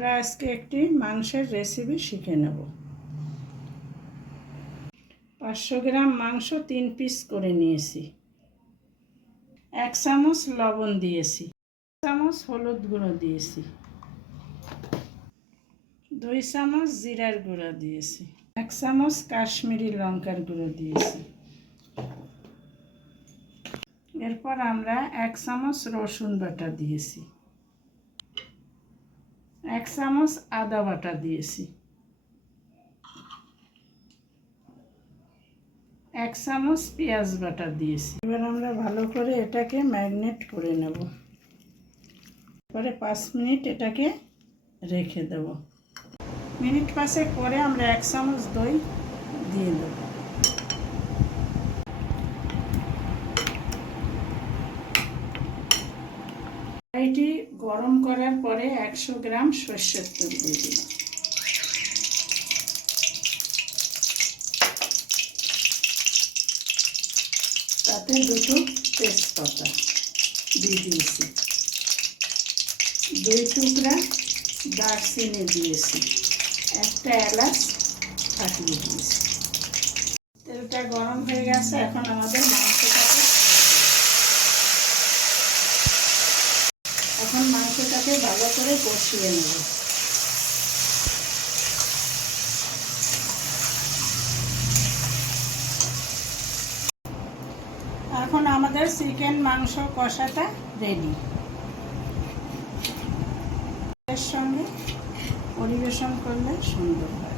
আমরা আজকে একটি মাংসের রেসিপি শিখে নেব। 500 গ্রাম মাংস 3 পিস করে নিয়েছি। 1 চামচ লবণ দিয়েছি, 1 চামচ হলুদ গুঁড়ো দিয়েছি, 2 চামচ জিরার গুঁড়ো দিয়েছি, 1 চামচ কাশ্মীরি লঙ্কার গুঁড়ো দিয়েছি। এরপর আমরা 1 চামচ রসুন বাটা দিয়েছি, 1 চামচ আদা বাটা দিয়েছি, 1 চামচ পেঁয়াজ বাটা দিয়েছি। এবার আমরা ভালো করে এটাকে ম্যারিনেট করে নেব। পরে 5 মিনিট এটাকে রেখে দেব। মিনিট 5 পরে আমরা 1 চামচ দই দিয়ে দেব। কড়াইটি গরম করার পরে 100 গ্রাম সরষের তেল দিয়ে দিলাম। তাতে 2টো তেজপাতা দিয়ে দিয়েছি, 2 টুকরা দারচিনি দিয়েছি, 1টা এলাচ ফাটিয়ে দিয়েছি। তেলটা গরম হয়ে গেছে, এখন আমাদের মাংসটাকে ভালো করে কষিয়ে নেব। এখন আমাদের চিকেন মাংস কষাটা রেডি। এর সঙ্গে পরিবেশন করলে সুন্দর হয়।